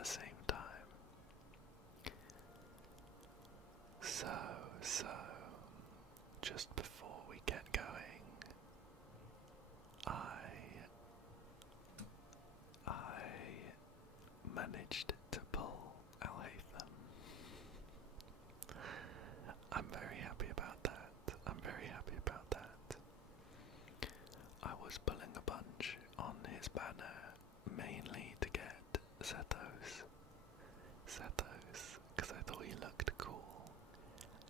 the same time. So, just before we get going, I managed to pull Alhaitham. I'm very happy about that. I was pulling a bunch on his banner, mainly to get Zethos, because I thought he looked cool,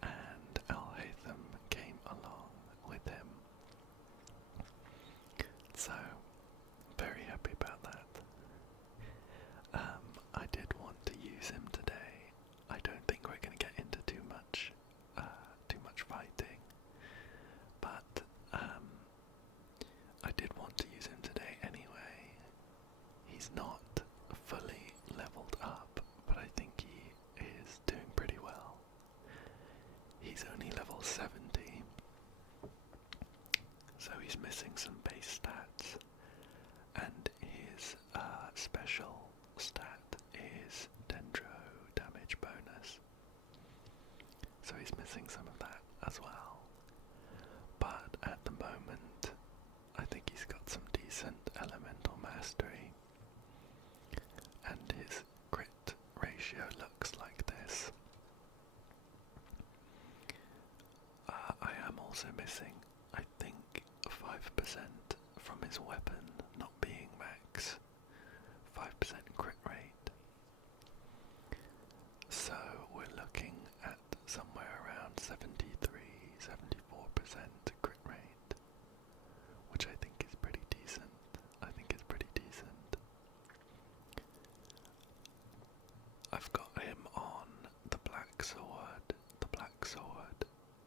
and Alhaitham came along with him. So, very happy about that. I did want to use him today. I don't think we're going to get into too much fighting, but I did want to use him today anyway. He's not fully leveled up, but I think he is doing pretty well. He's only level 70, so he's missing some base stats, and his special stat is Dendro damage bonus, so he's missing some of that as well. But at the moment, I think he's got some decent elemental mastery, and his crit ratio looks like this. I am also missing, I think, 5% from his weapon not being max, 5% crit rate. So we're looking at somewhere around 73-74% crit rate, which I think is pretty decent. I've got him on the black sword.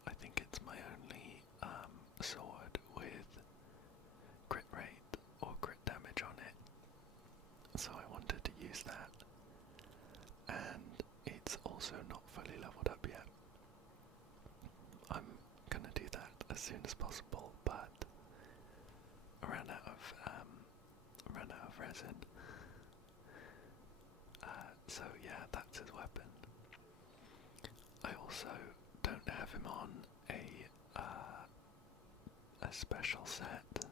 I think it's my only sword with crit rate or crit damage on it, so I wanted to use that. And it's also not fully leveled up yet. I'm gonna do that as soon as possible, but I ran out of resin. So yeah, that's his weapon. I also don't have him on a special set.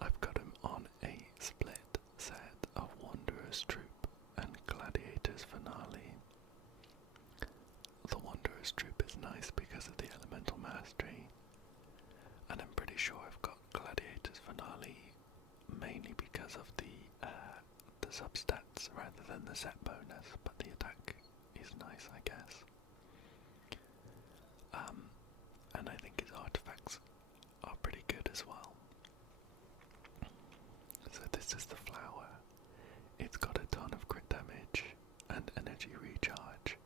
I've got him on a split set of Wanderer's Troop and Gladiator's Finale. The Wanderer's Troop is nice because of the elemental mastery, and I'm pretty sure I've got Gladiator's Finale mainly because of the substats rather than the set bonus, but the attack is nice, I guess. And I think his artifacts are pretty good as well. So this is the flower. It's got a ton of crit damage and energy recharge,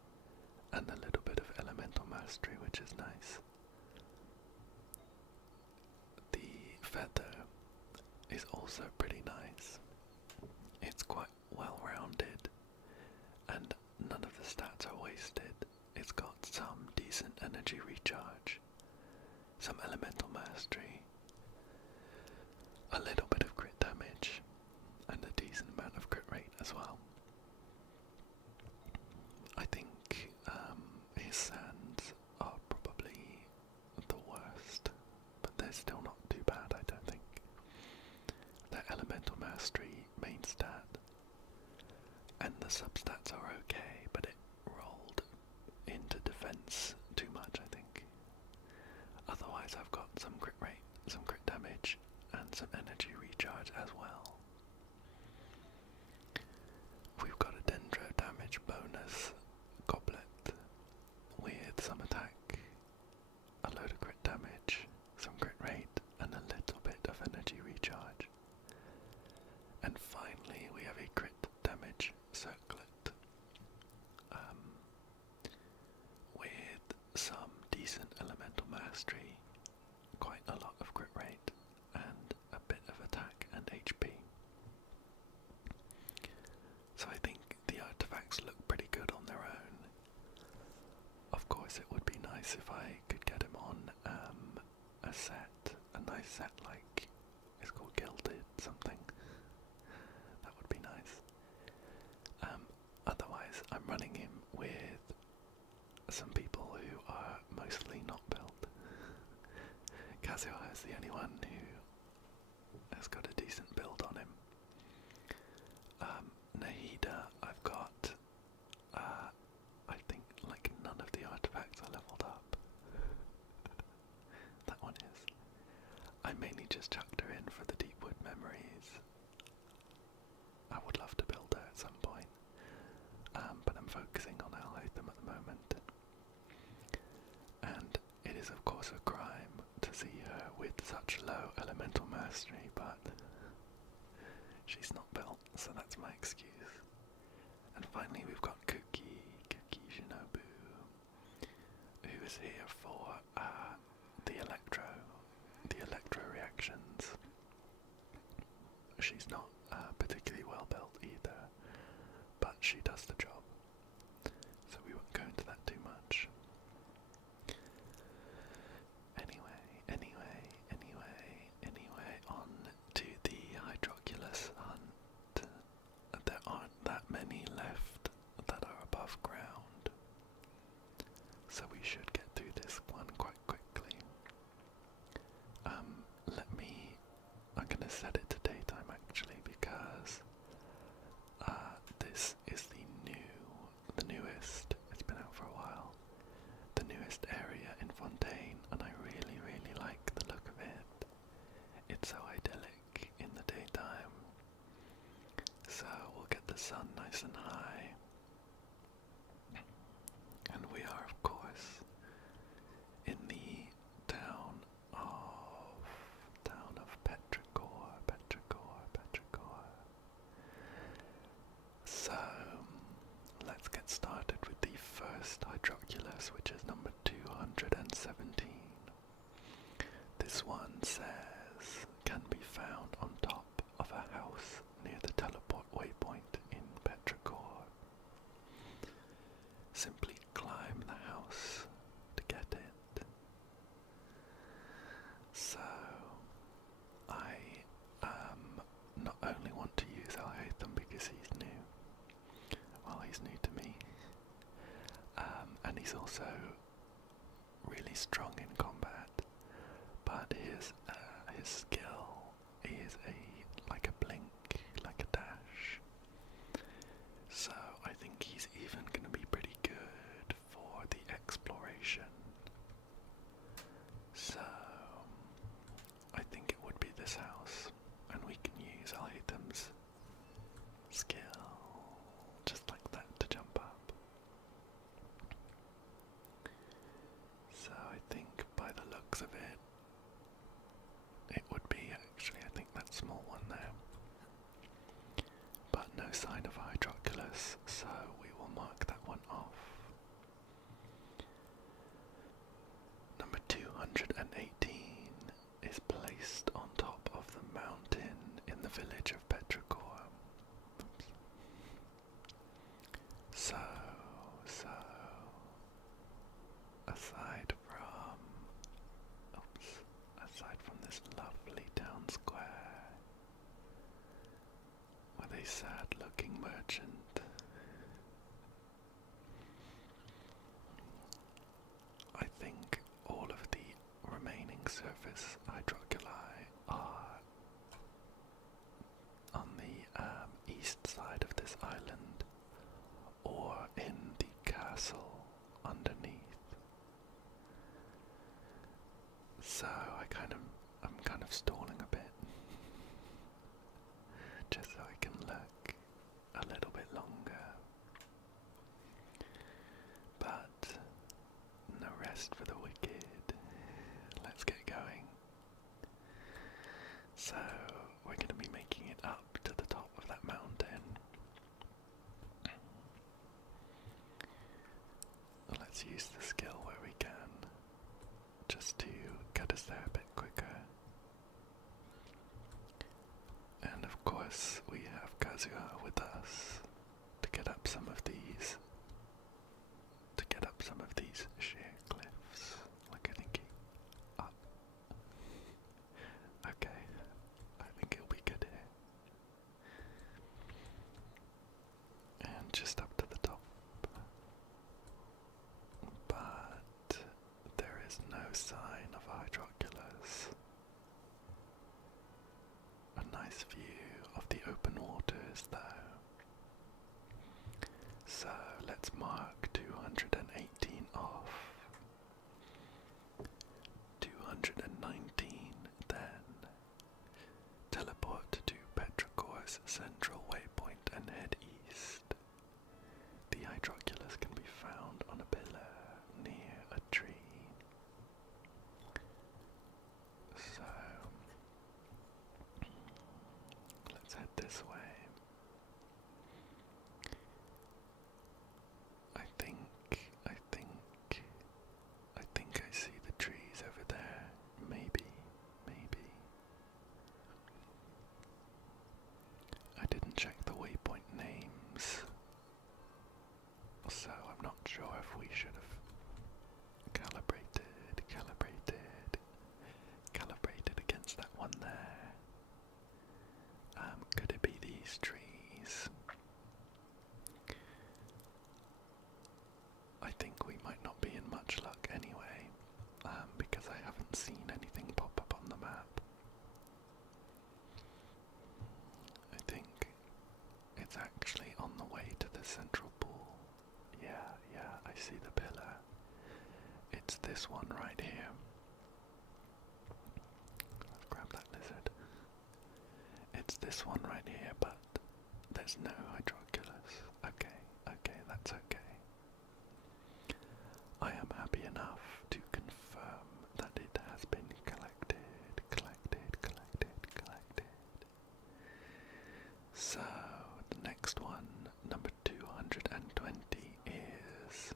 and a little bit of elemental mastery, which is nice. The feather is also pretty nice. It's quite well rounded, and none of the stats are wasted. It's got some decent energy recharge, some elemental mastery, a little bit of crit damage, and a decent amount of crit rate as well. I think his sands are probably the worst, but they're still not too bad, I don't think. Their elemental mastery main stat and the substats are okay, but it rolled into defense too much, I think. Otherwise I've got some crit rate, some crit damage, and some energy recharge as well. We've got a Dendro damage bonus goblet with some attack, a load of crit damage, some crit rate, and a little bit of energy recharge. And finally we have a crit damage circlet with some decent elemental mastery, quite a lot of crit rate, and a bit of attack and HP. So I think the artifacts look pretty good on their own. Of course it would be nice if I could get him on a nice set like, it's called Gilded something. That would be nice. such low elemental mastery, but she's not built, so that's my excuse. And finally we've got Clicky Shinobu, who is here for the electro reactions. She's not particularly well built either, but she does the job, so we won't go into that too much. Anyway, on to the Hydroculus hunt. There aren't that many left that are above ground, so we should get through this one quite quickly. I'm gonna set it to daytime actually, because this is the newest, it's been out for a while, the newest area in Fontaine, and I really, really like the look of it. It's so idyllic in the daytime. So we'll get the sun nice and high. And we are, of course, in the town of Petrichor. So let's get started with the first Hydroculus, which is number 217. This one says, can be found on top of a house near the teleport waypoint in Petrichor. Simply climb the house to get it. So, I not only want to use Alhaitham because he's new, well, he's new to me, and he's also really strong in combat, but his skill is like a blink, like a dash. So I think he's even going to be pretty good for the exploration. So I think it would be this house, and we can use Alhaitham's skill just like that to jump up. So I think by the looks of it, it would be actually, I think that small one there. But no sign of Hydroculus, so we will mark that one off. Number 218 is placed on top of the mountain in the village of Petrichor. So, aside from this lovely town square with a sad-looking merchant, I think all of the remaining surface Hydroculi are on the east side of this island, or in the castle underneath. So I'm kind of stalling a bit, just so I can look a little bit longer. But no rest for the wicked. Let's get going. So we're going to be making it up to the top of that mountain. Let's use the skill where we can, just to get us there a bit quicker. And of course we have Kazuha with us to get up some of these sheer cliffs. Like, I think okay, I think he'll be good here. And just up to the top. But there is no sign of Hydroculus. A nice view of the open waters though. So let's mark 218 off. 219 then. Teleport to Petrichor's central waypoint and head east. The Hydroculus can be found on a pillar near a tree. So it's actually on the way to the central pool. Yeah, I see the pillar. It's this one right here. Let's grab that lizard. It's this one right here, but there's no Hydroculus. Okay, that's okay. I am happy enough to confirm that it has been collected. So, the next one, number 220, is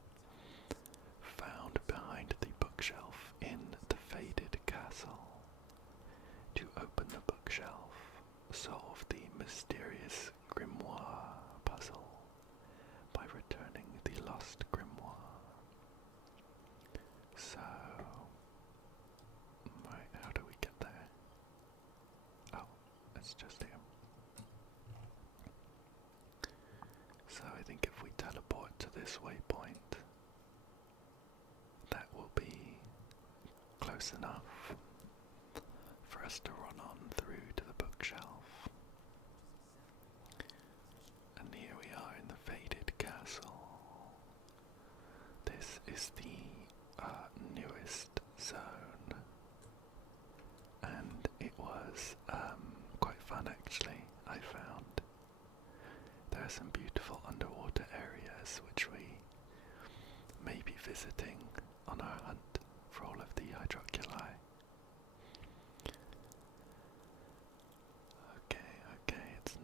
found behind the bookshelf in the Faded Castle. To open the bookshelf, solve the mysterious grimoire puzzle by returning the lost grimoire. So, right, how do we get there? Oh, it's just here. So I think if we teleport to this waypoint, that will be close enough for us to run on through to the bookshelf. And here we are in the Faded Castle. This is the newest zone, and it was quite fun actually. I found there are some beautiful underwater areas which we may be visiting on our hunt for all of the Hydroculi. Okay, it's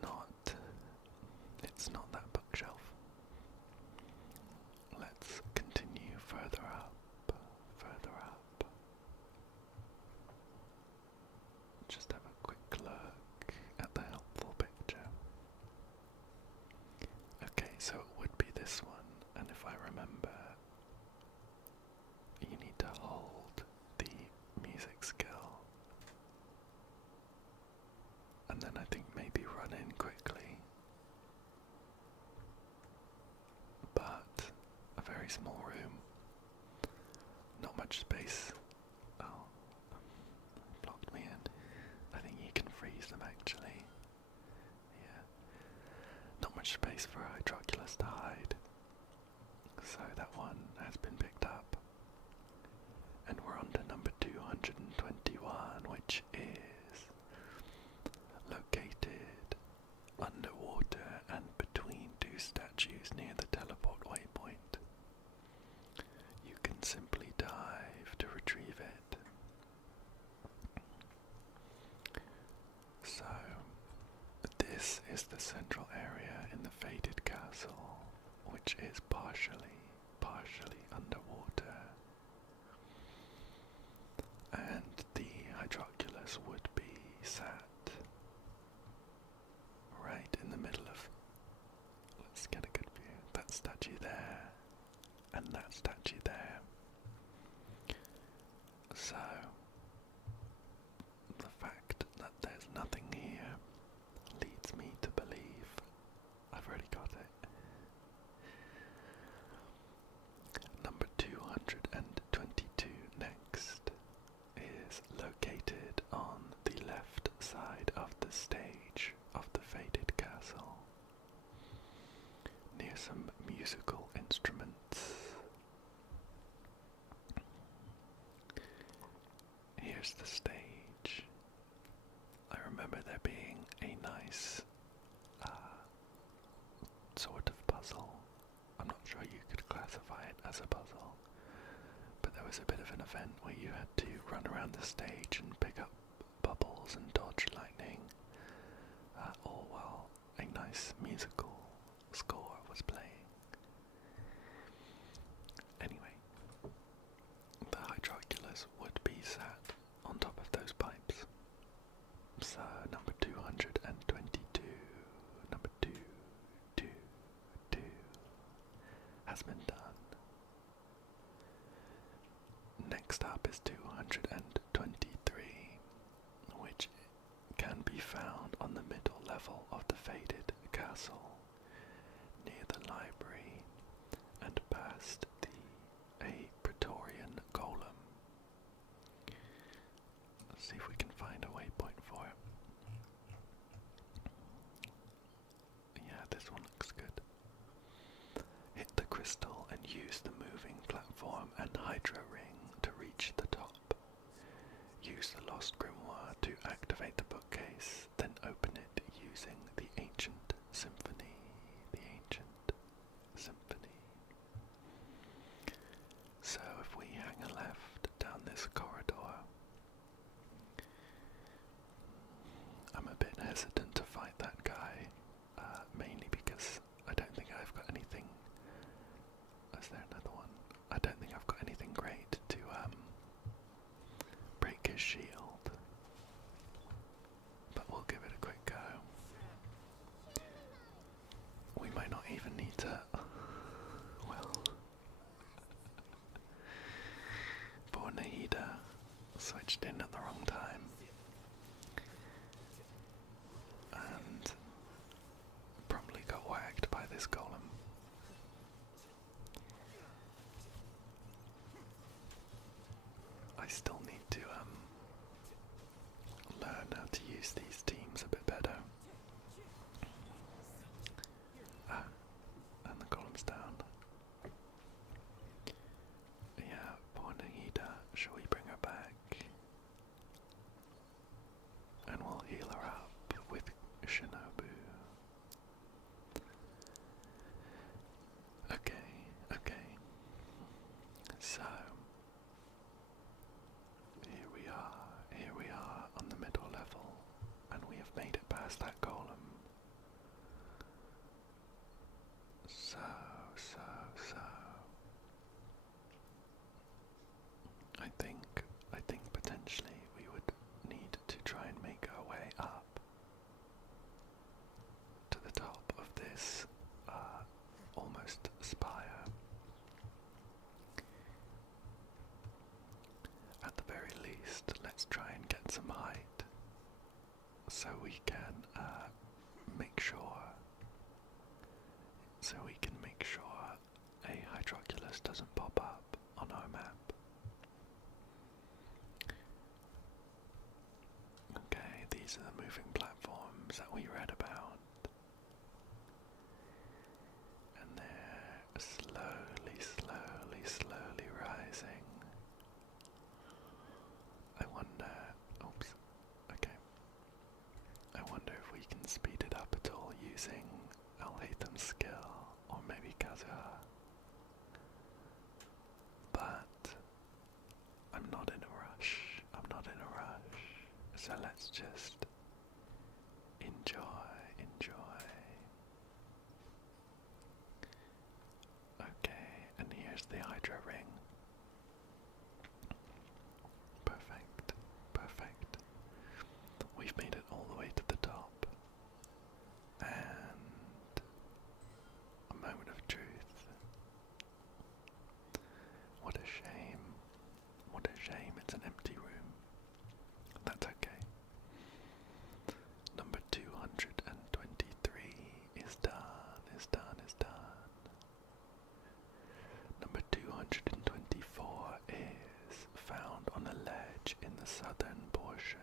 not that bookshelf. Let's continue further up. Just have a quick look at the helpful picture. Okay, so it would be this one, and if I remember, you need to hold the music skill, and then I think maybe run in quickly, but a very small room, not much space. Oh, blocked me in. I think you can freeze them actually. Yeah. Not much space for Hydroculus to hide. So that one has been picked up. And we're on to number 221, which is located underwater and between two statues near the teleport waypoint. You can simply dive to retrieve it. So, this is the central area in the Faded Castle, which is partially underwater. And the Hydroculus would be sat right in the middle of, let's get a good view, that statue there, and that statue there. So, the fact that there's nothing here leads me to believe I've already got it. Number 222 next is located on the left side of the stage of the Faded Castle, near some musical instruments. Here's the stage. I remember there being a nice sort of puzzle. I'm not sure you could classify it as a puzzle, but there was a bit of an event where you had to run around the stage and pick up bubbles and dodge lightning, all while a nice musical score was playing. Anyway, the Hydroculus would be sat on top of those pipes. So number 222, number 222 has been done. Next up is 223, which can be found on the middle level of the Faded Castle, near the library and past a Praetorian golem. Let's see if we can find a waypoint for it. Yeah, this one looks good. Hit the crystal and use the moving platform and hydro ring to reach the top. Use the lost grimoire to activate the bookcase, then open it using the ancient symphony. The ancient symphony. So if we hang a left down this corridor, I'm a bit hesitant to fight that guy, mainly because I don't think I've got anything. Is there another one? I don't think I've got anything great to break his shield, but we'll give it a quick go. We might not even need to. Well, poor Nahida switched in at the wrong time. And probably got whacked by this golem. I still need to learn how to use these teams a bit better. And the golem's down. Yeah, poor Nahida. Shall we bring her back? And we'll heal her up with Shinobu. Okay. So, here we are on the middle level, and we have made it past that golem. So. I think potentially we would need to try and make our way up to the top of this almost spire. At the very least, let's try and get some height so we can make sure a Hydroculus doesn't pop up on our map. Okay, these are the moving platforms that we read about. And they're slowly rising. I wonder if we can speed it up at all using Alhaitham's skill, or maybe Kazuha. But I'm not in a rush. So let's just enjoy. Okay, and here's the Hydro Ring. Perfect. We've made it all the way to the top. And a moment of truth. What a shame. It's an empty room. That's okay. Number 223 is done. Number 224 is found on a ledge in the southern portion.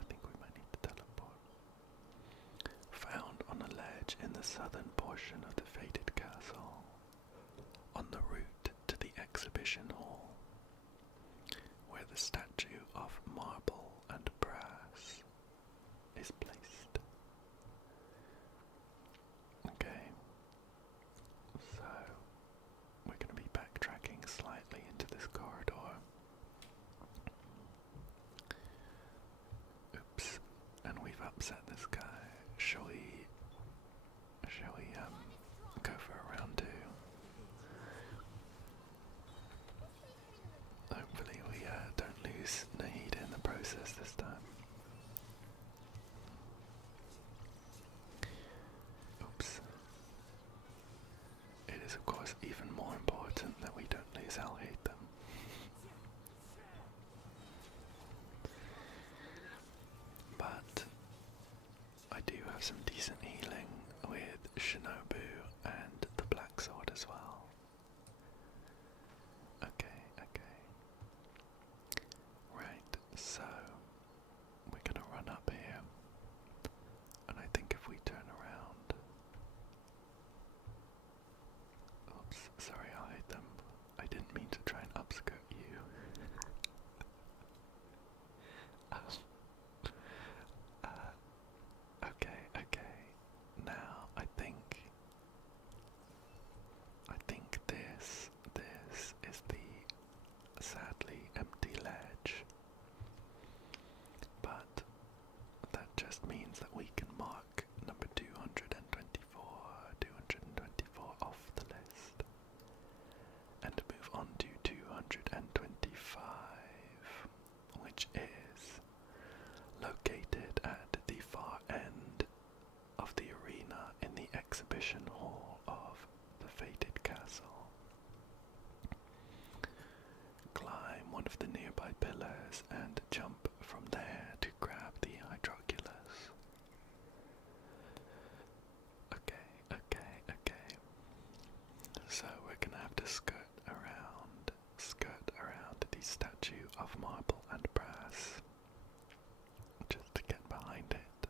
I think we might need to teleport. Found on a ledge in the southern portion of the Faded Castle, on the route to the exhibition hall, where the statue of marble and brass is placed. Okay, so we're going to be backtracking slightly into this corridor. Oops, and we've upset this guy. Shall we go for a round two? Hopefully we don't lose Nahida in the process this time. Oops. It is of course even more important that we don't lose Alhaitham. But I do have some decent healing with Shinobu and the Black Sword as well. Okay. Right, so we're gonna run up here, and I think if we turn around vision hall of the fated castle. Climb one of the nearby pillars and jump from there to grab the Hydroculus. Okay. So we're gonna have to skirt around the statue of marble and brass just to get behind it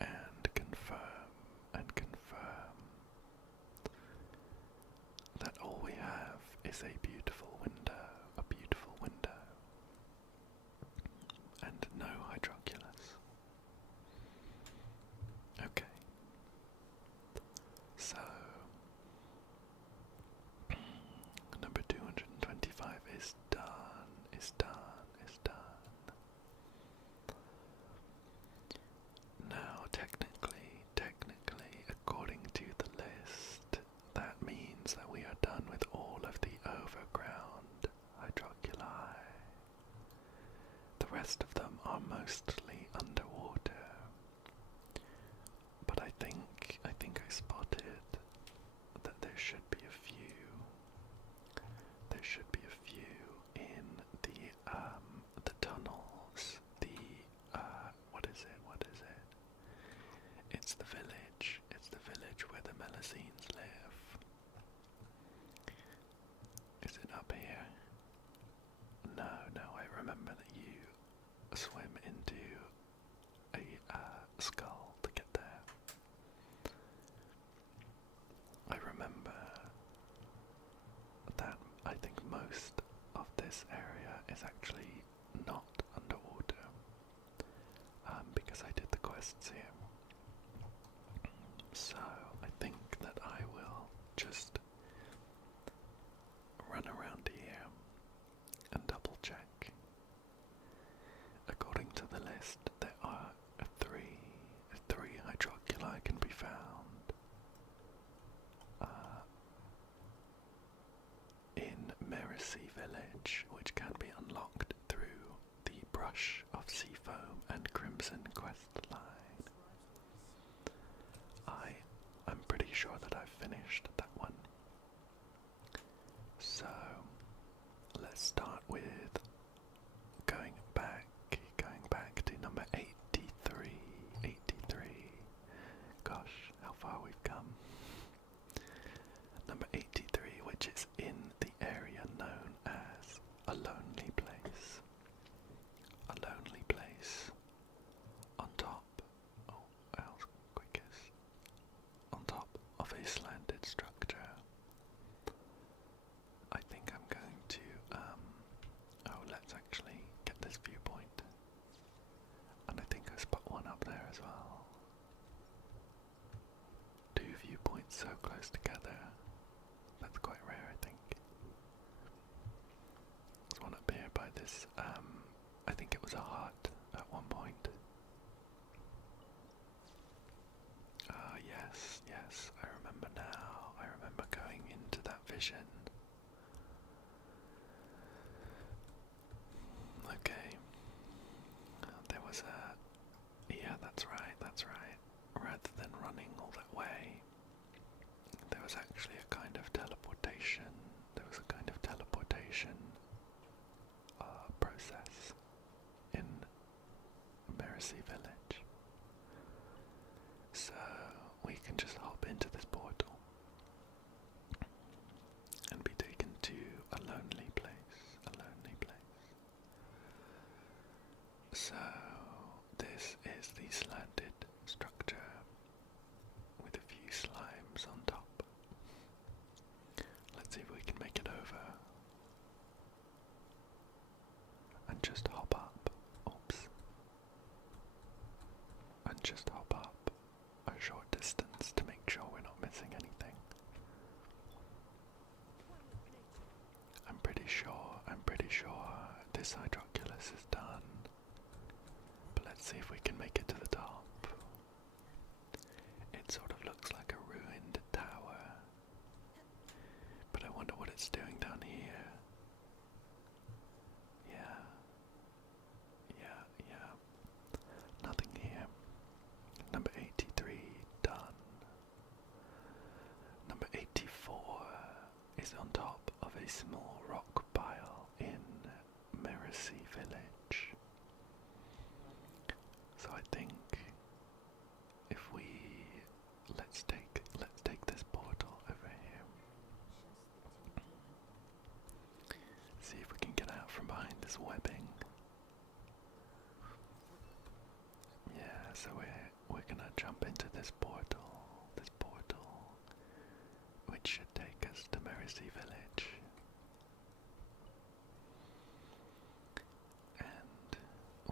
and confirm that all we have is a beautiful window, and no Hydroculus. Okay. So number 225 is done. Now technically, according to the list, that means that we are done with all of the overground Hydroculi. The rest of them are mostly underwater. But I think I spotted that there should be a few. In the tunnels. What is it? It's the village. It's the village where the Melusines live. Is it up here? No, I remember that you swim into a skull to get there. I remember that I think most of this area is actually not underwater, because I did the quests here. So I think that I will just run around here and double check. According to the list, there are three Hydroculi can be found in Merusea Village, which can be unlocked through the Brush of Seafoam and Crimson quest line. I'm pretty sure that I've finished that one. So let's start with going back to number 83. Gosh, how far we've come. Number 83, which is in the area known as a lonely place. On top, on top of a slanted structure. I think I'm going to, let's actually get this viewpoint. And I think I spot one up there as well. Two viewpoints so close together. That's quite rare, I think. There's one up here by this, I think it was a hut at one point. Yes, I remember now. I remember going into that vision. Okay. There was yeah, that's right. Rather than running all that way, there was actually a kind of teleportation. Process in Merusea Village. So we can just hop into this portal and be taken to a lonely place. So this is the slanted structure with a few slimes on top. Let's see if we can make it over and just hop up. And just hop up a short distance to make sure we're not missing anything. I'm pretty sure this Hydroculus is done. But let's see if we can make it to the top. It sort of looks like a ruined tower. But I wonder what it's doing down here. Yeah. Nothing here. is on top of a small rock pile in Merusea Village. So I think if we let's take this portal over here. See if we can get out from behind this webbing. Yeah, so we're gonna jump into this portal, which should take us to Merusea Village. And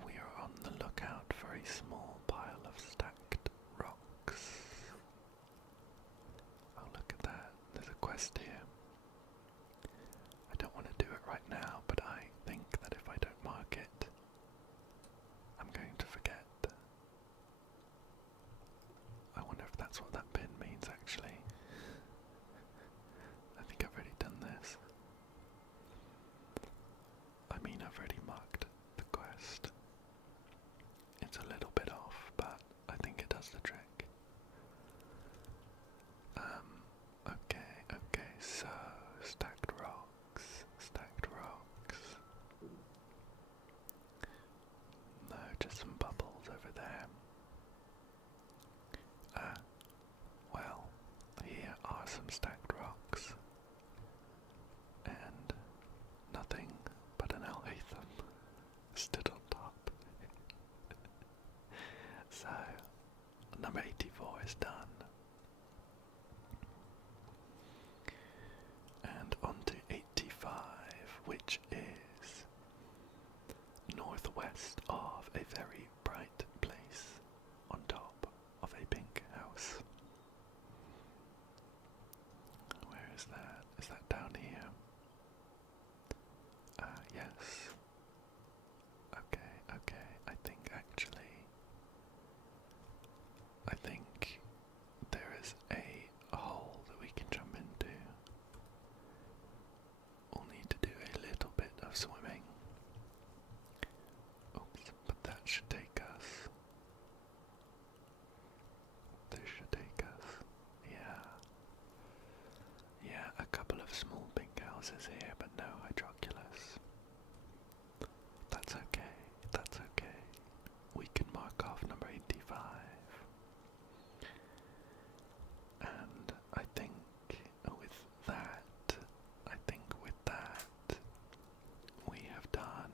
we are on the lookout for a small pile of stacked rocks. Oh, look at that. There's a quest here. I don't want to do it right now, but I think that if I don't mark it, I'm going to forget. I wonder if that's what that pin means, actually. I think I've already done this. I mean, I've already marked the quest. It's a little bit off, but I think it does the trick. Okay, so stacked rocks. No, just some bubbles over there. Well, here are some stacked rocks. And nothing but an Alhaitham stood on top. So, number 84 is done. And on to 85, which is northwest of a very bright place on top of a pink house. Where is that? Is that down here? Yes. Okay. I think there is a hole that we can jump into. We'll need to do a little bit of swimming. Oops, but that should take us. Yeah, a couple of small pink houses here, but no Hydroculus. That's okay. We can mark off number 85. And I think with that, we have done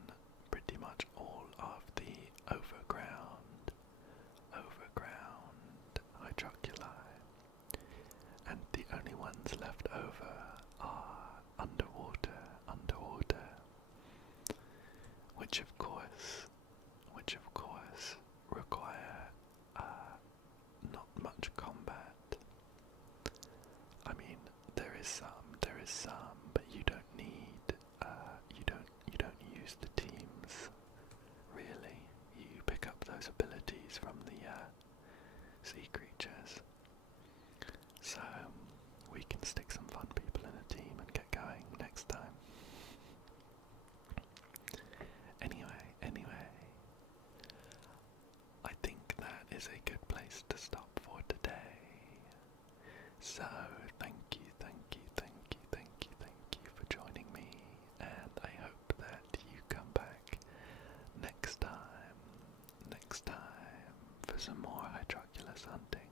pretty much all of the overground Hydroculi. And the only ones left over are underwater, which of course require not much combat. I mean, there is some, but you don't need, you don't use the teams, really. You pick up those abilities from the sea creatures. So, we can stick some fun people in a team and get going next time. Anyway, I think that is a good place to stop for today. So, thank you for joining me, and I hope that you come back next time for some more Hydroculus hunting.